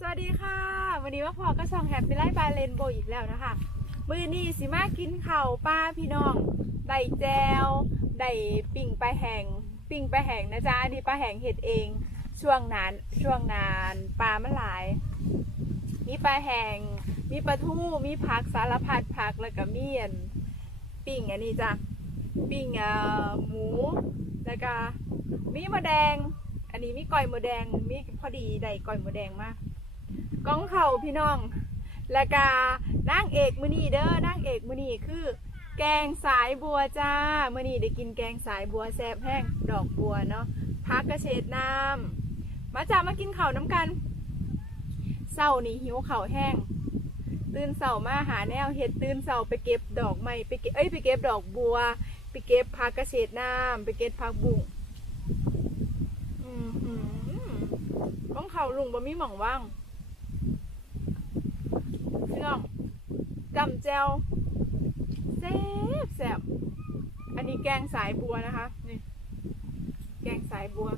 สวัสดีค่ะ วันนี้ว่าพอก็ช่องแฮปปี้ไลฟ์บายเรนโบว์อีกแล้วนะคะ มือนี้สิมากินเข้าวปลาพี่น้องได้แจวได้ปิ่งปลาแห้งปิ่งปลาแห้งนะจ๊ะอันนี้ปลาแห้งเห็ดเอง ช่วงนานช่วงนานปลามันหลาย มีปลาแห้งมีปลาทูมีผักสารพัดผักแล้วก็เมีอันปิ่งอันนี้จ้ะปิ่งเอ่อหมูแล้วก็มีมะแดง อันนี้มีก้อยมูแดงมีพอดีได้ก้อยมูแดงมาก ก้องเข่าพี่น้อง แล้วก็นางเอกมือนีเด้อนางเอกมือนีคือ แกงสายบัวจ้ามือนีได้กินแกงสายบัวแซ่บแห้งดอกบัวเนาะพักกระเฉดน้ำมาจ้ามากินข้าวน้ำกันเศร้านี่หิวข้าวแห้งตื่นเสามาหาแนวเห็ดตื่นเสาไปเก็บดอกไม้ไปเก็บเอ้ยไปเก็บดอกบัว ไปเก็บผักกระเฉดน้ำไปเก็บผักบุ้งอืมหืมของเขาลุงบ่มีหม่องว่าง พี่น้องจำแจวแซ่บแซ่บอันนี้แกงสายบัวนะคะนี่แกงสายบัว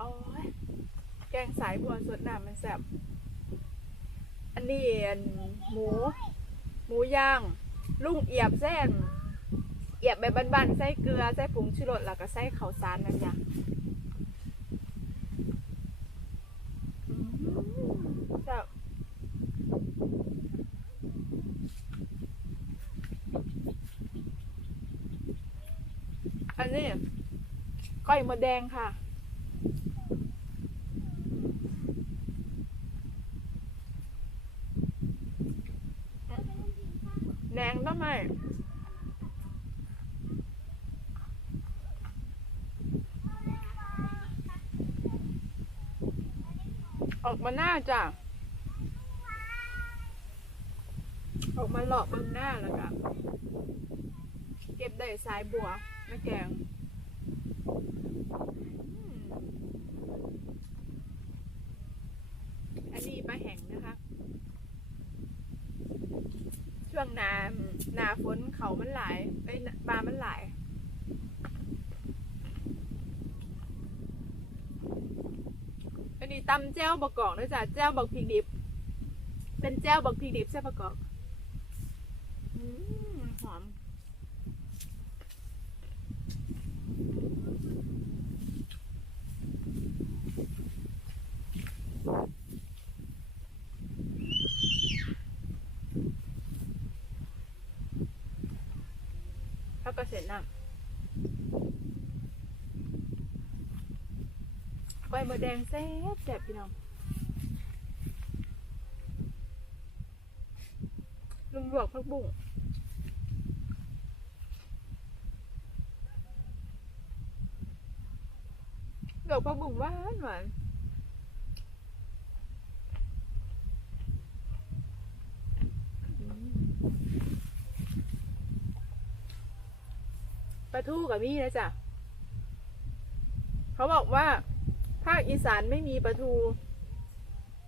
อ๋อหือโอ้ยแกงสายบัวสดน้ำมันแซ่บอันนี้อันหมู หมูย่างลุงเอียบเส้นเอียบแบบบานๆใส่เกลือใส่ผงชูรสแล้วก็ใส่ข้าวสารนั่นจ้ะอืมแซ่บอั นนี้ก้อยมดแดงค่ะ แดงต้ไหมออกมาหน้าจ้ะ ออกมาหลอกเบนหน้าแล้วกันเก็บได้สายบัวแม่แกงอืมอันนี้ปลาแห้งนะคะ ช่วงหนาหนาฝน เขามันหลายเอ้ยปลามันหลายอันนี้ตำแจ้วบักกอกนะจ๊ะแจ้วบักพริกดิบ เป็นแจ้วบักพริกดิบใช่ประกอบอืมหอมแล้ว ก็เสร็จน้ำก้อยหมดแดงแซ่บแซ่บพี่น้องลุงหลวกพักบุ้งหลวกพักบุ้งหวานหวานอืม ปลาทูกับมี่นะจ๊ะเขาบอกว่า ภาคอีสานไม่มีปลาทู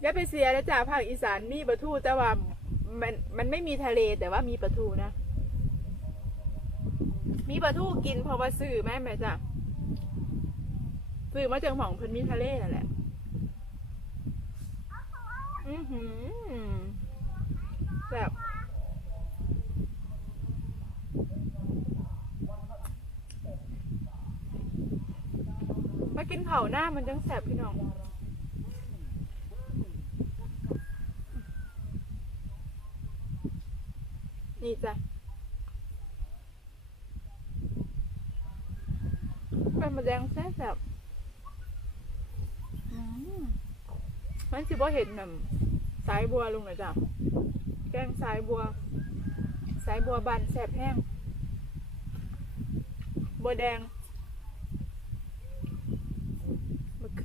อย่าไปเสียนะจ๊ะภาคอีสานมีปลาทูแต่ว่ามันมันไม่มีทะเลแต่ว่ามีปลาทูนะ มีปลาทูกินเพราะว่าซื้อแม่แม่จ้ะซื้อมาจากหม่องเพิ่นมีทะเลนั่นแหละ อือหือแบบ มากินเผาวหน้ามันจังแสบพี่น้องนี่จ้ะเป็นมะแดงแซ่บแบบอืมมันสิบ่เห็นแบบสายบัวลุงนะจ๊ะแกงสายบัว สายบัวบานแสบแห้ง บัวแดง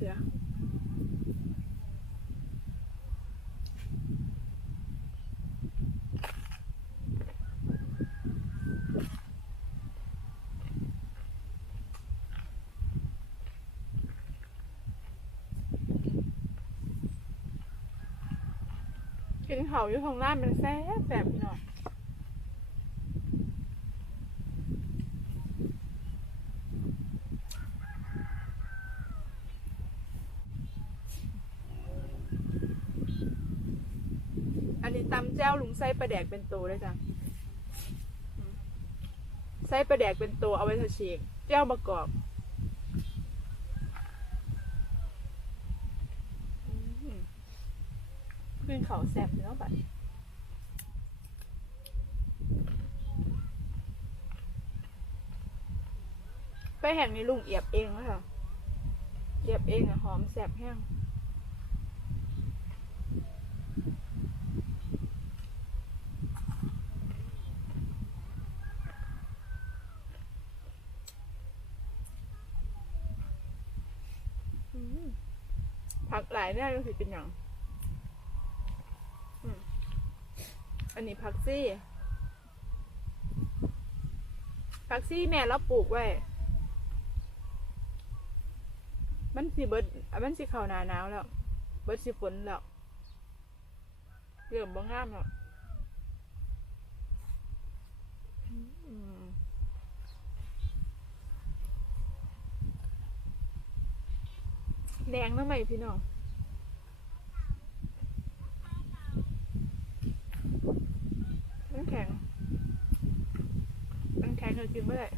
สือ กินเขาอยู่ทางหน้ามันแซ่บแซ่บพี่น้อง อันนี้ตำแจ้วลุงไส้ปลาแดกเป็นตัวเลยจ้ะไส้ปลาแดกเป็นตัวเอาไว้ทาชีกแจ้วประกอบขึ้นเขาแซ่บเนาะบัดไปแห่งนี้ลุงเอียบเองนะคะเอียบเองอะหอมแซ่บแห้ง อืมผัก หลายแน่ก็คือเป็นอย่างอันนี้ผักซี่ผักซี่แม่เราปลูกไว้ มันสิเบิดอะมันสิเขาหนาหนาวแล้ว เบิดสิฝนแล้วเริ่มบ่งามแล้วอืมแดงทำไมพี่น้อง มันแข็ง มันแข็งเลย กินไม่ได้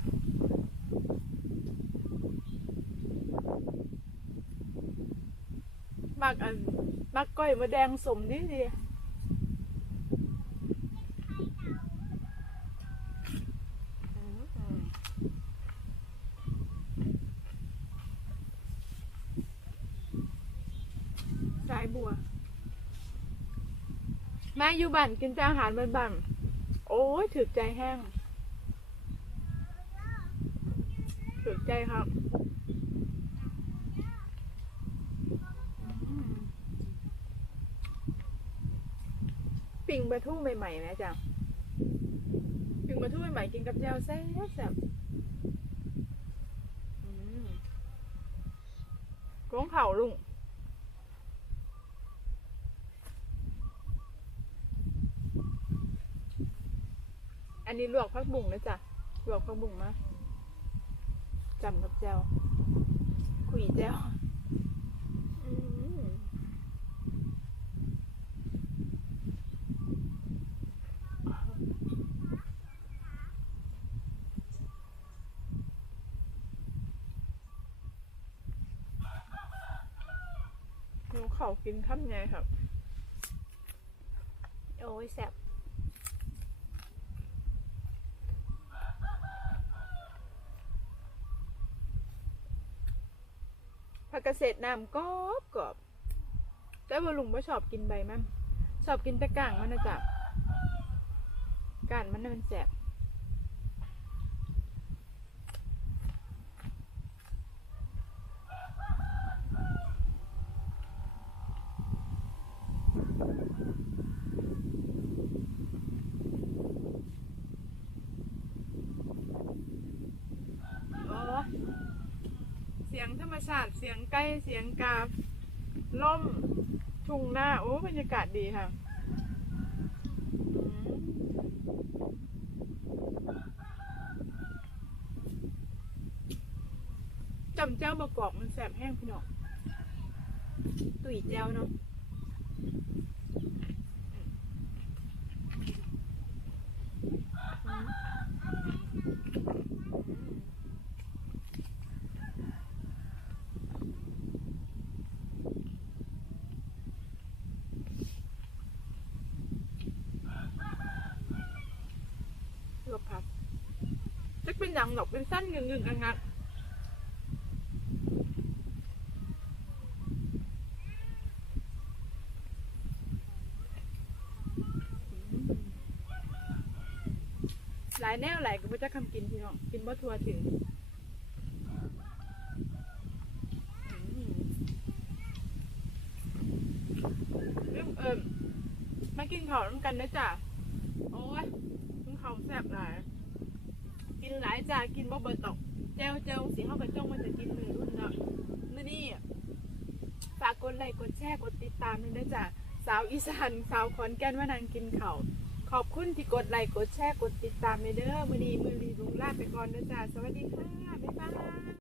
มักอันมักก้อยมาแดงสมดีดีสายบัวแมาอยู่บ้านกินแต่อาหารบ้านๆโอ้ยถึกใจแห้ง ใจครับปิ่งปลาทูใหม่ๆนะจ๊ะปิ่งปลาทูใหม่ๆกินกับแจ่วแซ่บแซ่บอืมก้งเผาลุงอันนี้ลวกผักบุ้งนะจ๊ะลวกผักบุ้งมา จำกับแจวขุยแจวอืมหนูเขากินข้ามไงครับ โอ้ยแซ่บ ผักเกษตรน้ำกรอบกรอบแต่ว่าลุงไม่ชอบกินใบมันชอบกินแต่ก้างมันนะจ๊ะก้านมันน่ะมันแสบโอ้ย เสียงธรรมชาติเสียงไก่เสียงกาล่มทุ่งหน้าโอ้บรรยากาศดีค่ะจำเจ้ามากอกมันแสบแห้งพี่น้องตุ๋ยเจ้าเนาะอืมลวกผักจะ เป็นหยังดอกเป็นสั้นเงึงๆงักงักหลายแนวหลายก็บ่จะคำกินพี่น้องกินบ่ทัวถึงอืมเอิ่มเอิ่มมากินข้าวน้ำกันนะจ๊ะโอ้ยมันข้าวแซ่บหลายกินหลาย จ้ากินบ่เบิดตอกเจลเจลสีเข้ากระจ้องมันจะกินมือรุ่นเนาะนี่นี่ฝากกดไลค์กดแชร์กดติดตามด้วยนะจ๊ะสาวอีสานสาวขอนแก่นว่านางกินเข่าขอบคุณที่กดไลค์กดแชร์กดติดตามเด้อมือดีมือดีลุงลาไปก่อนนะจ๊ะสวัสดีค่ะบ๊ายบาย